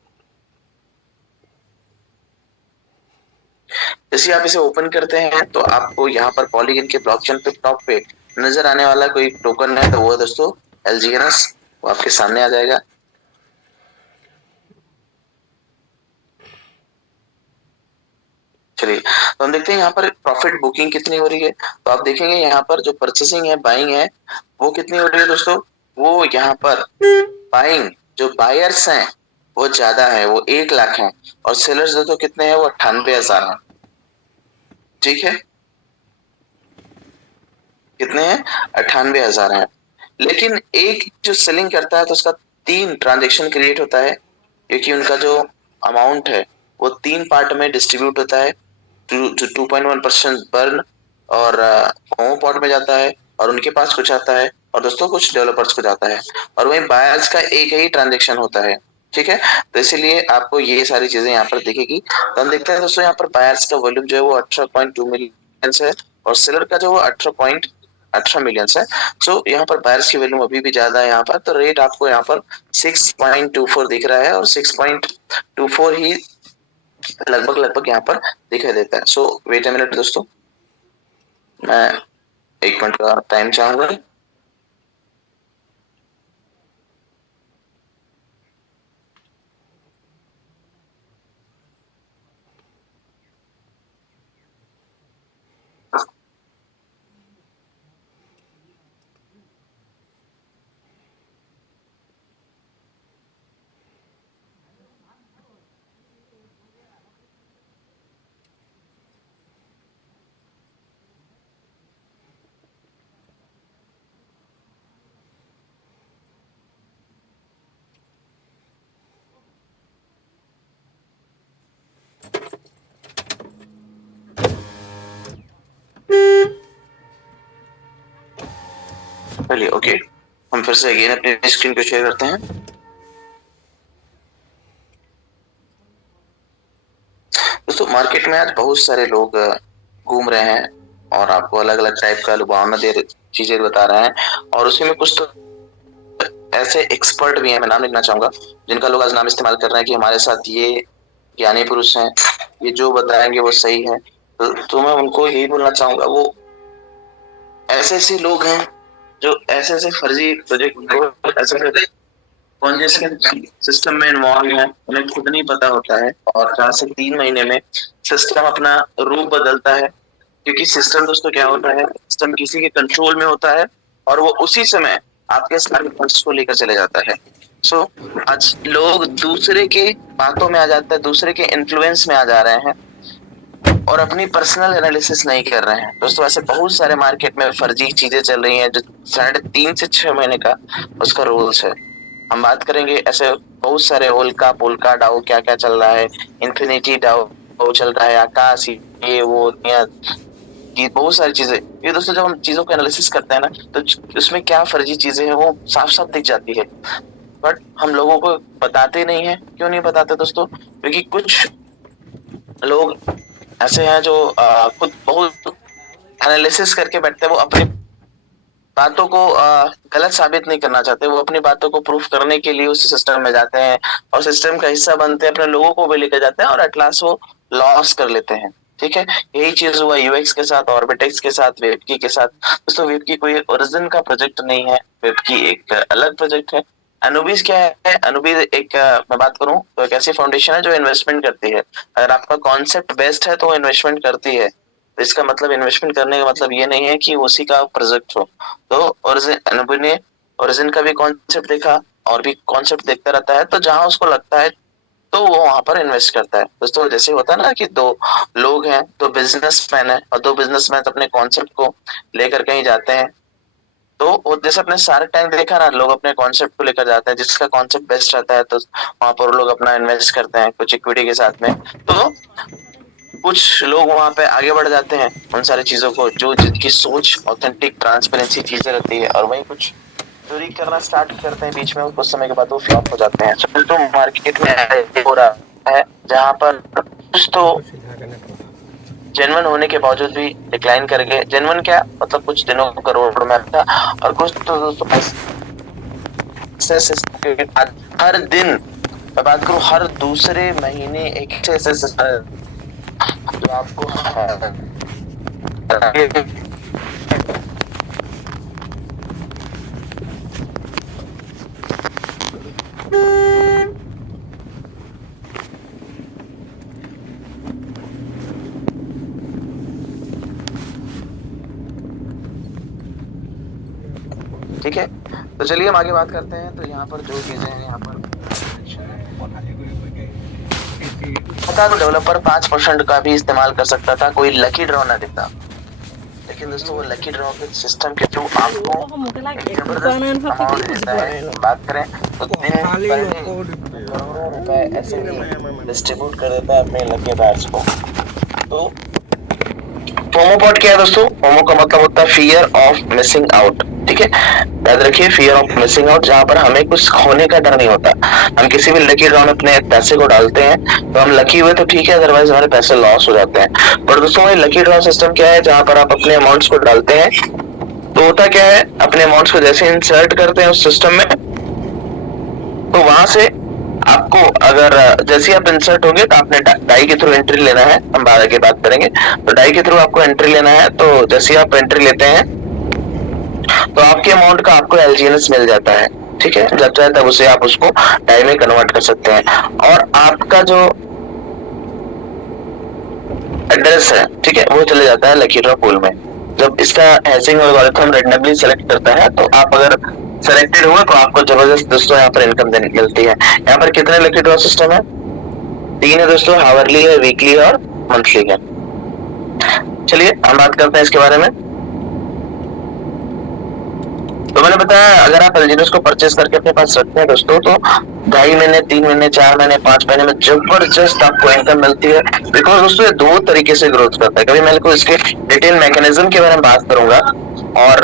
जैसे आप इसे ओपन करते हैं तो आपको यहाँ पर पॉलीगन के ब्लॉकचेन पे टॉप पे नजर आने वाला कोई टोकन है, तो वो है दोस्तों एलजीएनएस, वो आपके सामने आ जाएगा। चलिए, तो हम देखते हैं यहाँ पर प्रॉफिट बुकिंग कितनी हो रही है, तो आप देखेंगे यहाँ पर जो परचेसिंग है, बाइंग है, वो कितनी हो रही है दोस्तों, वो यहाँ पर बाइंग जो बायर्स हैं वो ज्यादा है, वो 1 लाख है, और सेलर्स दोस्तों कितने हैं, वो 98,000 है। ठीक है, कितने हैं, 98,000 है। लेकिन एक जो सेलिंग करता है तो उसका 3 ट्रांजेक्शन क्रिएट होता है, क्योंकि उनका जो अमाउंट है वो 3 पार्ट में डिस्ट्रीब्यूट होता है, 2.1% बर्न और होमो पॉट में जाता है, और उनके पास कुछ आता है, और दोस्तों कुछ डेवलपर्स को जाता है, और वहीं बायर्स का एक ही ट्रांजेक्शन होता है। ठीक है, तो इसीलिए आपको ये सारी चीजें यहाँ पर दिखेगी। तो हम देखते हैं दोस्तों यहाँ पर बायर्स का वॉल्यूम जो है वो 18.2 मिलियन है, और सेलर का जो वो 18 मिलियन है। सो यहाँ पर बायर्स की वैल्यूम अभी भी ज्यादा है यहाँ पर, तो रेट आपको यहाँ पर 6.24 दिख रहा है, और 6.24 ही लगभग लगभग यहाँ पर दिखाई देता है। सो वेट अ मिनट दोस्तों, मैं 1 मिनट का टाइम चाहूंगा। चलिए ओके, हम फिर से अगेन अपनी स्क्रीन को शेयर करते हैं। दोस्तों मार्केट में आज बहुत सारे लोग घूम रहे हैं और आपको अलग अलग टाइप का लुभावना दे चीजें बता रहे हैं, और उसी में कुछ तो ऐसे एक्सपर्ट भी हैं, मैं नाम लिखना चाहूंगा, जिनका लोग आज नाम इस्तेमाल कर रहे हैं कि हमारे साथ ये ज्ञानी पुरुष हैं, ये जो बताएंगे वो सही है। तो मैं उनको यही बोलना चाहूंगा, वो ऐसे ऐसे लोग हैं जो ऐसे ऐसे फर्जी प्रोजेक्ट को ऐसे सिस्टम में इन्वॉल्व है, उन्हें खुद नहीं पता होता है, और 4 से 3 महीने में सिस्टम अपना रूप बदलता है। क्योंकि सिस्टम दोस्तों क्या होता है, सिस्टम किसी के कंट्रोल में होता है और वो उसी समय आपके सारे फंड्स को लेकर चले जाता है। सो आज लोग दूसरे के बातों में आ जाते हैं, दूसरे के इन्फ्लुएंस में आ जा रहे हैं और अपनी पर्सनल एनालिसिस नहीं कर रहे हैं। दोस्तों ऐसे बहुत सारे मार्केट में फर्जी चीजें चल रही हैं जो 3.5 से 6 महीने का उसका रूल्स है। हम बात करेंगे ऐसे बहुत सारे ओल्का पोल्का डाउ क्या क्या चल रहा है, इन्फिनिटी डाउ चल रहा है, आकाश ये वो की बहुत सारी चीजें। ये दोस्तों जब हम चीजों को एनालिसिस करते हैं ना, तो उसमें क्या फर्जी चीजें हैं वो साफ साफ दिख जाती है, बट हम लोगों को बताते नहीं है। क्यों नहीं बताते दोस्तों? क्योंकि कुछ लोग ऐसे हैं जो खुद बहुत एनालिसिस करके बैठते हैं, वो अपनी बातों को गलत साबित नहीं करना चाहते, वो अपनी बातों को प्रूफ करने के लिए उस सिस्टम में जाते हैं और सिस्टम का हिस्सा बनते हैं, अपने लोगों को भी लेकर जाते हैं और एट लास्ट वो लॉस कर लेते हैं। ठीक है, यही चीज हुआ यूएक्स के साथ, ऑर्बिटेक्स के साथ, वेबकी के साथ। दोस्तों वेबकी कोई ओरिजिन का प्रोजेक्ट नहीं है, वेबकी एक अलग प्रोजेक्ट है। अनुबीज क्या है? अनुबीज एक मैं बात करूं तो एक ऐसी फाउंडेशन है जो इन्वेस्टमेंट करती है। अगर आपका कॉन्सेप्ट बेस्ट है तो वो इन्वेस्टमेंट करती है। तो इसका मतलब इन्वेस्टमेंट करने का मतलब ये नहीं है कि उसी का प्रोजेक्ट हो। तो ओरिजिन ने ओरिजिन का भी कॉन्सेप्ट देखा और भी कॉन्सेप्ट देखता रहता है, तो जहां उसको लगता है तो वो वहां पर इन्वेस्ट करता है। दोस्तों जैसे होता है ना कि दो लोग हैं, दो बिजनेसमैन है, और दो बिजनेसमैन अपने कॉन्सेप्ट को लेकर कहीं जाते हैं, तो जैसे अपने सारे टाइम देखा ना, लोग अपने कॉन्सेप्ट को लेकर जाते हैं, जिसका कॉन्सेप्ट बेस्ट रहता है तो वहां पर लोग अपना इन्वेस्ट करते हैं कुछ इक्विटी के साथ में। तो कुछ लोग वहां पे आगे बढ़ जाते हैं उन सारी चीजों को जो जिनकी सोच ऑथेंटिक ट्रांसपेरेंसी चीजें रहती है, और वही कुछ चोरी करना स्टार्ट करते हैं बीच में, कुछ समय के बाद वो फ्लॉप हो जाते हैं। तो मार्केट में हो रहा है जहां पर कुछ तो जेन्युइन होने के बावजूद भी डिक्लाइन कर गए। जेन्युइन क्या मतलब, कुछ दिनों का रोड मैप था, और कुछ तो हर दिन मैं बात करूं, हर दूसरे महीने एक जो आपको ठीक है। तो चलिए हम आगे बात करते हैं। तो यहाँ पर जो चीजें हैं, यहाँ पर पता तो डेवलपर 5% का भी इस्तेमाल कर सकता था, कोई लकी ड्रॉ ना देता। लेकिन दोस्तों वो लकी ड्रॉ के सिस्टम के थ्रू आपको जबरदस्त अमाउंट देता है। बात करें तो दिन करोड़ों रुपए ऐसे ही डिस्ट्रीब्यूट कर देता है अपने लकी बैट्स को। तो फोमो पॉट क्या है दोस्तों? फोमो का मतलब होता है फियर ऑफ मिसिंग आउट। ठीक है, याद रखिए, फियर ऑफ मिसिंग आउट, जहां पर हमें कुछ खोने का डर नहीं होता। हम किसी भी लकी ड्रॉ में अपने पैसे को डालते हैं तो हम लकी हुए तो ठीक है, अदरवाइज हमारे पैसे लॉस हो जाते हैं। पर दोस्तों ये लकी ड्रॉ सिस्टम क्या है, जहां पर आप अपने अमाउंट्स को डालते हैं, तो होता क्या है, अपने अमाउंट्स को जैसे इंसर्ट करते हैं उस सिस्टम में, तो वहां से आपको अगर जैसे आप इंसर्ट होंगे तो आपने डाई के थ्रू एंट्री लेना है। हम बाद की बात करेंगे। तो डाई के थ्रू आपको एंट्री लेना है, तो जैसे आप एंट्री लेते हैं तो आपके अमाउंट का आपको एलजीएनएस मिल जाता है। ठीक है, जब चाहे तब उसे आप उसको डाई में कन्वर्ट कर सकते हैं, और आपका जो एड्रेस है, ठीक है, वो चले जाता है लकी ड्रॉ पूल में। जब इसका हैशिंग एल्गोरिथम रैंडमली सेलेक्ट करता है, तो आप अगर सेलेक्टेड हुए तो आपको जबरदस्त दोस्तों यहाँ पर इनकम मिलती है। यहाँ पर कितने लकी ड्रॉ सिस्टम है? 3 है दोस्तों, हावरली है, वीकली और मंथली है। चलिए हम बात करते हैं इसके बारे में। तो मैंने बताया, अगर आप एलजीएनएस को परचेस करके अपने पास रखते हैं दोस्तों, तो 2.5 महीने, 3 महीने, 4 महीने, 5 महीने में जबरदस्त आपको इनकम मिलती है। बिकॉज दोस्तों ये 2 तरीके से ग्रोथ करता है। कभी मैं इसके डिटेल मैकेनिज्म के बारे में बात करूंगा, और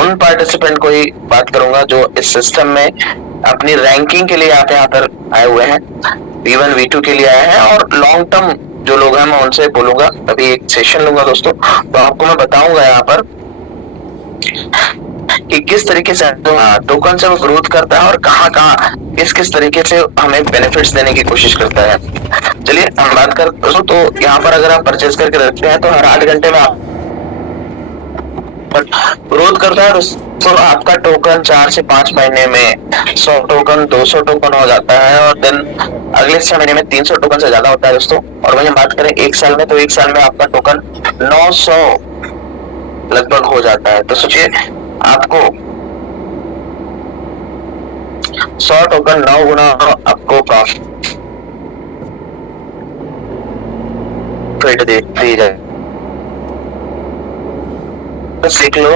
उन पार्टिसिपेंट को ही बात करूंगा जो इस सिस्टम में अपनी रैंकिंग के लिए यहाँ पर आए हुए हैं, V1 V2 के लिए आए हैं, और लॉन्ग टर्म जो लोग हैं मैं उनसे बोलूंगा, अभी एक सेशन लूंगा दोस्तों, तो आपको मैं बताऊंगा यहाँ पर कि किस तरीके से टोकन से वो ग्रोथ करता है और कहाँ किस किस तरीके से हमें बेनिफिट्स देने की कोशिश करता है। चलिए हम बात कर तो यहाँ पर अगर आप परचेज करके रखते हैं तो हर 8 घंटे में आप ग्रोथ करता है तो आपका टोकन 4 से 5 महीने में 100 टोकन 200 टोकन हो जाता है, और देन अगले 6 महीने में 300 टोकन से ज्यादा होता है दोस्तों। और वहीं बात करें 1 साल में, तो 1 साल में आपका टोकन 900 लगभग हो जाता है। तो सोचिए आपको 100 टोकन 9 गुना आपको प्रॉफिट दी जाए, सीख लो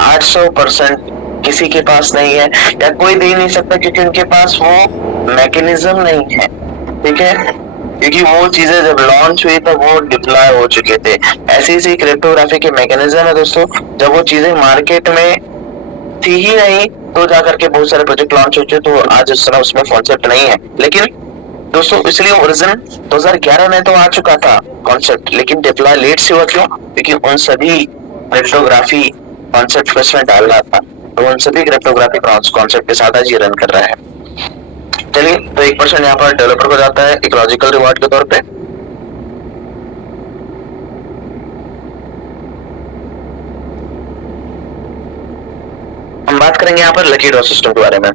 800% किसी के पास नहीं है या कोई दे नहीं सकता, क्योंकि उनके पास वो मैकेनिज्म नहीं है, ठीक है, क्योंकि वो चीजें जब लॉन्च हुई तब वो डिप्लॉय हो चुके थे। ऐसी क्रिप्टोग्राफी के मैकेनिज्म है दोस्तों, जब वो चीजें मार्केट में थी ही नहीं तो जाकर के बहुत सारे प्रोजेक्ट लॉन्च होते, तो आज उस समय उसमें कॉन्सेप्ट नहीं है। लेकिन दोस्तों इसलिए ओरिजिन 2011 में तो आ चुका था कॉन्सेप्ट, लेकिन डिप्लॉय लेट से हुआ। क्यों? क्योंकि उन सभी क्रिप्टोग्राफी कॉन्सेप्ट इसमें डाल रहा था, तो उन सभी क्रिप्टोग्राफी कॉन्सेप्ट के साथ आज ये रन कर रहा है। चलिए, तो 1% यहाँ पर डेवलपर को जाता है एक लॉजिकल रिवॉर्ड के तौर पे। हम बात करेंगे यहाँ पर लकी ड्रॉ सिस्टम के बारे में।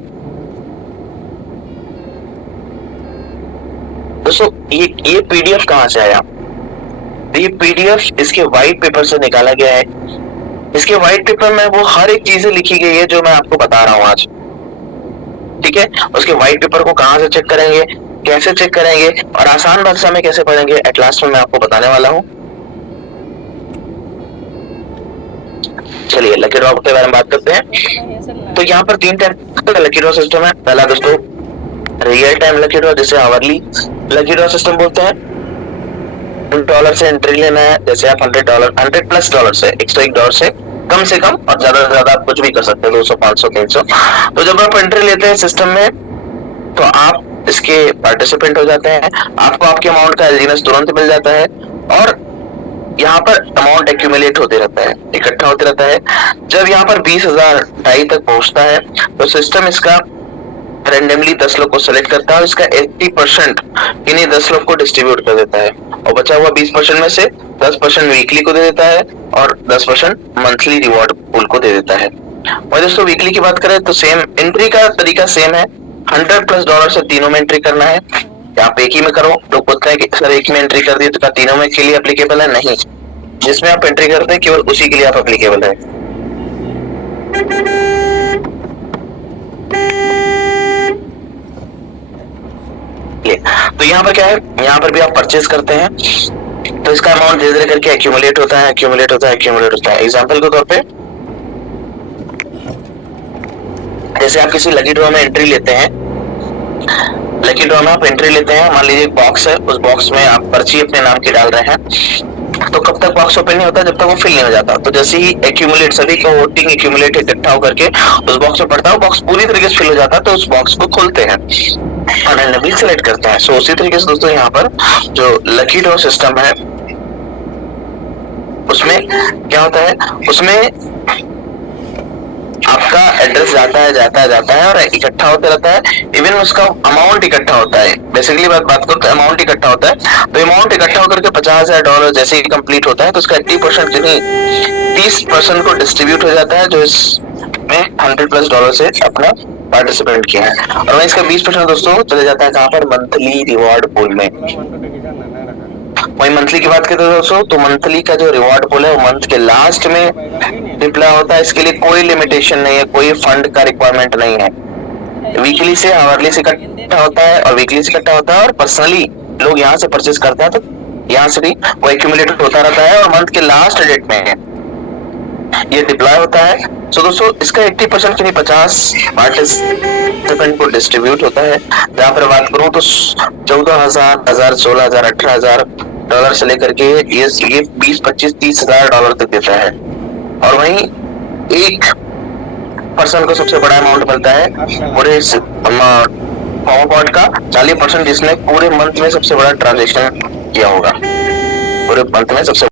दोस्तों ये पीडीएफ कहाँ से आया? ये पीडीएफ इसके व्हाइट पेपर से निकाला गया है। इसके व्हाइट पेपर में वो हर एक चीजें लिखी गई है जो मैं आपको बता रहा हूँ आज, ठीक है। उसके व्हाइट पेपर को कहाँ से चेक करेंगे, कैसे चेक करेंगे और आसान भाषा में कैसे पढ़ेंगे, एट लास्ट में मैं आपको बताने वाला हूँ। चलिए लकी ड्रॉ के बारे में बात करते हैं। तो यहाँ पर 3 टाइप का लकी ड्रॉ सिस्टम है। पहला दोस्तों रियल टाइम लकी ड्रॉ, जिसे आवरली लकी ड्रॉ सिस्टम बोलते हैं। $1 से एंट्री लेना है, जैसे आप $100+ से $101 से कम और ज्यादा से ज्यादा आप कुछ भी कर सकते हैं, 200 500 300। तो जब आप एंट्री लेते हैं सिस्टम में तो आप इसके पार्टिसिपेंट हो जाते हैं, आपको आपके अमाउंट का एलजीनेस तुरंत मिल जाता है, और यहाँ पर अमाउंट एक्यूमुलेट होते रहता है, इकट्ठा होते रहता है। जब यहाँ पर 20,000 ढाई तक पहुंचता है तो सिस्टम इसका रैंडमली 10 लोग को सेलेक्ट करता है और इसका 80% इन्हीं 10 लोग को डिस्ट्रीब्यूट कर देता है, और बचा हुआ 20% में से 10% वीकली को दे देता है और 10% मंथली रिवॉर्ड पूल को दे देता है। और दोस्तों वीकली की बात करें तो सेम एंट्री का तरीका सेम है, $100+ से तीनों में एंट्री करना है। आप एक ही में करो, लोग बोलते हैं कि सर एक में एंट्री कर दी तो क्या तीनों में के लिए एप्लीकेबल है? नहीं, जिसमें आप एंट्री करते हैं केवल उसी के लिए आप एप्लीकेबल है। तो यहाँ पर क्या है, यहाँ पर भी आप परचेज करते हैं तो इसका अमाउंट धीरे धीरे करके एक्यूमुलेट होता है। एग्जाम्पल के तौर पे जैसे आप किसी लकी ड्रॉ में एंट्री लेते हैं, लकी ड्रॉ में आप एंट्री लेते हैं, मान लीजिए एक बॉक्स है, उस बॉक्स में आप पर्ची अपने नाम की डाल रहे हैं, तो कब तक बॉक्स ओपन नहीं होता? जब तक वो फिल नहीं हो जाता। तो जैसे ही एक्यूमुलेट सभी का वोटिंग एक्यूमुलेट इकट्ठा होकर के उस बॉक्स में पड़ता है, बॉक्स पूरी तरीके से फिल हो जाता है, तो उस बॉक्स को खोलते हैं और रैंडमली सिलेक्ट करते हैं। सो उसी तरीके से दोस्तों यहाँ पर जो लकी ड्रॉ सिस्टम है उसमें क्या होता है, उसमें आपका एड्रेस जाता है और इकट्ठा होते रहता है, इवन उसका अमाउंट इकट्ठा होता है। बेसिकली बात करो तो अमाउंट इकट्ठा होता है, तो अमाउंट इकट्ठा होकर के $50,000 जैसे ही कंप्लीट होता है तो उसका 80% नहीं 30% को डिस्ट्रीब्यूट हो जाता है, जो इसमें $100+ से अपना पार्टिसिपेंट किया है, और इसका 20% दोस्तों चले जाता है कहाँ पर? मंथली रिवॉर्ड पूल में। वही मंथली की बात करते हैं दोस्तों, तो मंथली का जो रिवॉर्ड पूल है वो मंथ के लास्ट में डिप्लॉय होता है। इसके लिए कोई लिमिटेशन नहीं है, कोई फंड का रिक्वायरमेंट नहीं है। वीकली से आवरली से इकट्ठा होता है और वीकली से इकट्ठा होता है, और पर्सनली लोग यहाँ से परचेज करते हैं तो यहाँ से भी वो एक्यूमुलेट होता रहता है, और मंथ के लास्ट डेट में ये डिप्लॉय होता है। तो दोस्तों इसका 80% के नहीं 50 पार्टिसिपेंट को डिस्ट्रीब्यूट होता है। जहाँ पर बात करूँ तो 14,000, 16,000, $18,000 से लेकर के ये $20, $25, $30,000 तक देता है। और वहीं एक पर्सन को सबसे बड़ा अमाउंट मिलता है पूरे इस कॉड का 40% जिसने पूरे मंथ में सबसे बड़ा ट्रांजेक्शन किया होगा, पूरे मंथ में सबसे